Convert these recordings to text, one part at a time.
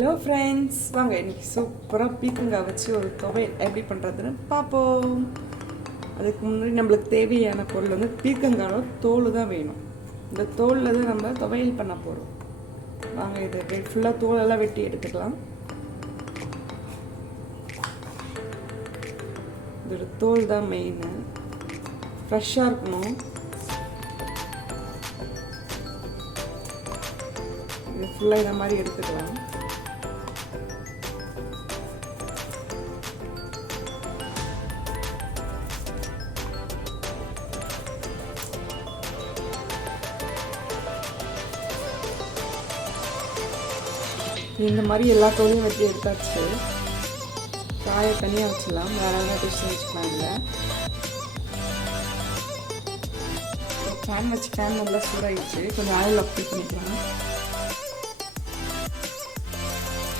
Hello friends, வாங்க இன்றைக்கி சூப்பராக பீக்கங்காய் வச்சு ஒரு துவையல் எப்படி பண்ணுறதுன்னு பார்ப்போம். அதுக்கு முன்னாடி நம்மளுக்கு தேவையான பொருள் வந்து பீக்கங்காயோட தோல் தான் வேணும். இந்த தோலில் தான் நம்ம துவையல் பண்ண போகிறோம். வாங்க இதை ஃபுல்லாக தோலெல்லாம் வெட்டி எடுத்துக்கலாம். இதோட தோல் தான் மெயின், ஃப்ரெஷ்ஷாக இருக்கணும். இது ஃபுல்லாக இந்த மாதிரி எடுத்துக்கலாம். இந்த மாதிரி எல்லா தோலையும் வெட்டி எடுத்தாச்சு. காய தனியாக வச்சிடலாம், வேறு எதாவது டிஷ் வச்சுக்கலாம். இல்லை கேன் நல்லா சூடாகிடுச்சு. கொஞ்சம் ஆயில் அப்ளை பண்ணிக்கலாம்.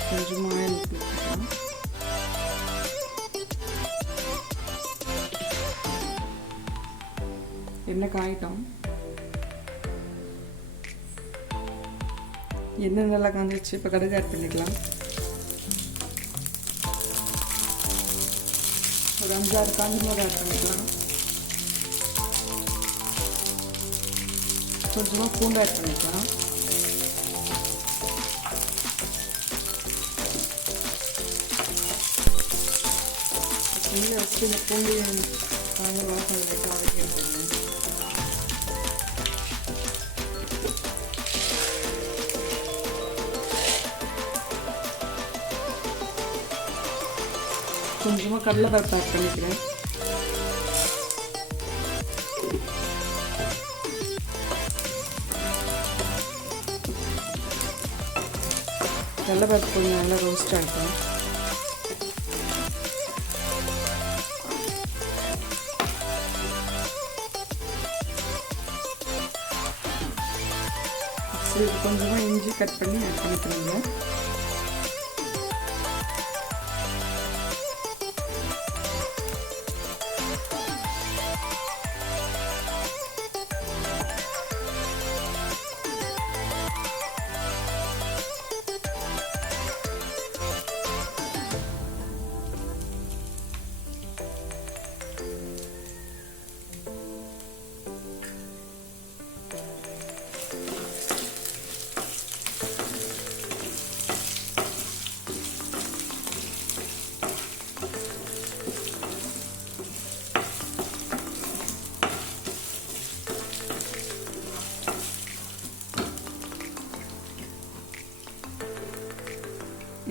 கொஞ்சமாக ஆயில் ஊற்றிக்கலாம். எண்ணெய் காயிட்டோம். எண்ணெய் நல்லா காஞ்சிச்சு. இப்போ கடுகு ஆட் பண்ணிக்கலாம். ஒரு 5-6 காஞ்சி மிளகாய் ஆட் பண்ணிக்கலாம். கொஞ்சமாக பூண்டு ஆட் பண்ணிக்கலாம். எண்ணெய் வச்சு இந்த பூண்டு காஞ்சி மிளகாய் லைட்டாக வதக்கி எடுத்துக்கணும். கொஞ்சமாக கடலைப்பருப்பு ஆட் பண்ணிக்கிறேன். கடலைப்பருப்பு கொஞ்சம் நல்லா ரோஸ்ட் ஆகிட்டோம். கொஞ்சமாக இஞ்சி கட் பண்ணி ஆட் பண்ணிக்கிறேங்க.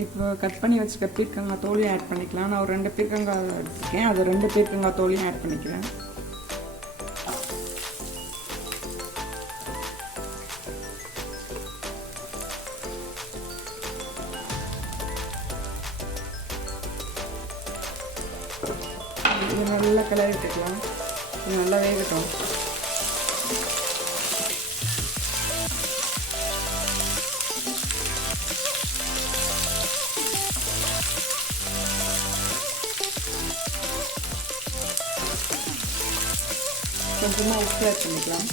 இப்போ கட் பண்ணி வச்சுக்க பீர்க்கங்காய் தோலையும் ஆட் பண்ணிக்கலாம். நான் ஒரு 2 பீர்க்கங்காய் எடுத்துருக்கேன். அது 2 பீர்க்கங்காய் தோலையும் ஆட் பண்ணிக்கிறேன். இது நல்லா கிளறிட்டுக்கலாம். இது நல்லா வேகட்டும். கொஞ்சமாக உப்பு ஆட் பண்ணிக்கலாம்.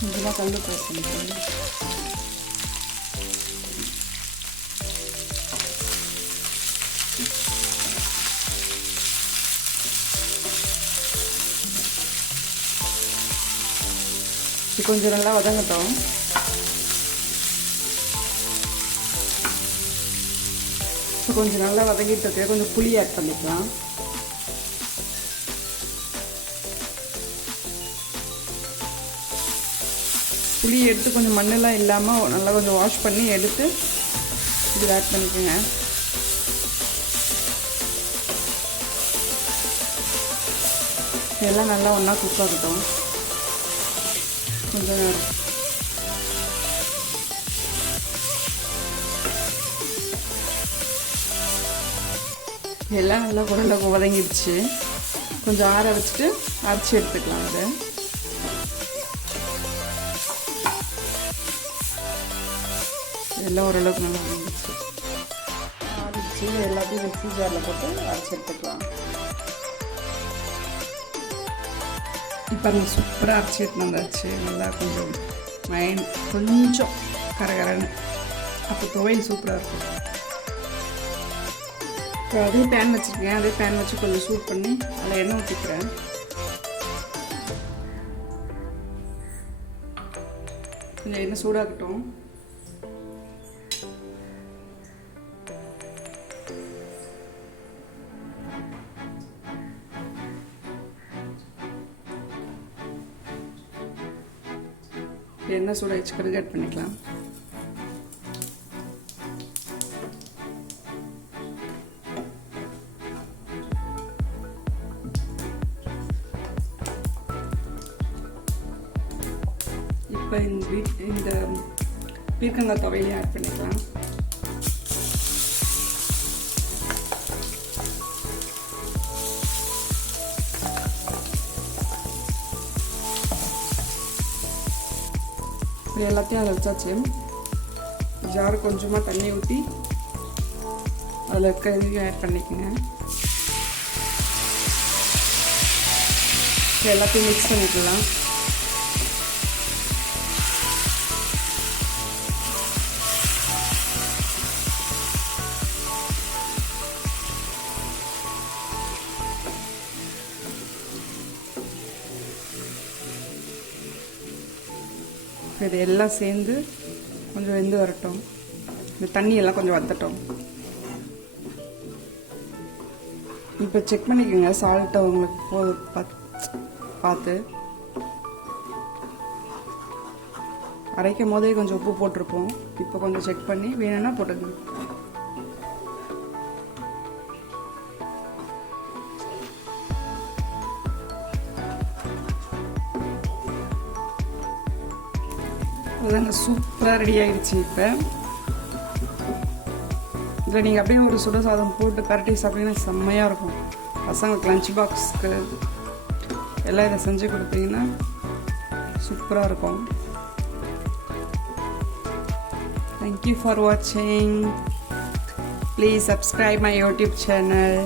கொஞ்சமாக கல் உப்பு ஆட் பண்ணிக்கலாம். இது கொஞ்சம் நல்லா வதங்கட்டும். இப்போ கொஞ்சம் நல்லா வதங்கிட்டு இருக்கு. கொஞ்சம் புளி ஆட் பண்ணிக்கலாம். புளி எடுத்து கொஞ்சம் மண்ணெல்லாம் இல்லாமல் நல்லா கொஞ்சம் வாஷ் பண்ணி எடுத்து இதில் ஆட் பண்ணிக்கோங்க. இதெல்லாம் நல்லா ஒன்றா குக் ஆகட்டும் கொஞ்சம் நேரம். எல்லாம் நல்லா குழந்தை வதங்கிடுச்சு. கொஞ்சம் ஆற வச்சுட்டு அரைச்சி எடுத்துக்கலாம். அதை எல்லாம் ஓரளவுக்கு நல்லா வதங்கிடுச்சு. அரைச்சி எல்லாத்தையும் மிக்ஸி ஜாரில் போட்டு அரைச்சி எடுத்துக்கலாம். இப்போ அந்த சூப்பராக அரைச்சி எடுத்துன்னு வந்தாச்சு. நல்லா கொஞ்சம் கரகரன்னு, அப்போ துவையல் சூப்பராக இருக்கும். இப்போ அதே பேன் வச்சுருக்கேன். அதே பேன் வச்சு கொஞ்சம் சூட் பண்ணி அதில் எண்ணெய் ஊற்றிக்கிறேன். கொஞ்சம் எண்ணெய் சூடாகட்டும். எண்ணெய் சூடாகிடுச்சு, கடுகு ஆட் பண்ணிக்கலாம். இப்போ இந்த பீர்க்கங்காய் துவையிலையும் ஆட் பண்ணிக்கலாம். இது எல்லாத்தையும் அதில் வச்சாச்சு. ஜாரு கொஞ்சமாக தண்ணி ஊற்றி அதில் இருக்க இதையும் ஆட் பண்ணிக்கோங்க. எல்லாத்தையும் மிக்ஸ் பண்ணிக்கலாம். இது எல்லாம் சேர்ந்து கொஞ்சம் வெந்து வரட்டும். இந்த தண்ணி எல்லாம் கொஞ்சம் வத்தட்டும். இப்போ செக் பண்ணிக்கோங்க சால்ட்டை உங்களுக்கு பார்த்து. அரைக்கும் போதே கொஞ்சம் உப்பு போட்டிருப்போம். இப்போ கொஞ்சம் செக் பண்ணி வேணும்னா போட்டுக்கணும். அதுதாங்க சூப்பராக ரெடி ஆகிடுச்சு. இப்போ இதில் நீங்கள் அப்படியே ஒரு சுட சாதம் போட்டு பரட்டி சாப்பிட்டீங்கன்னா செம்மையாக இருக்கும். பசங்களுக்கு லஞ்ச் பாக்ஸ்க்கு எல்லாம் இதை செஞ்சு கொடுத்தீங்கன்னா சூப்பராக இருக்கும். தேங்க்யூ ஃபார் வாட்சிங். Please subscribe my YouTube channel.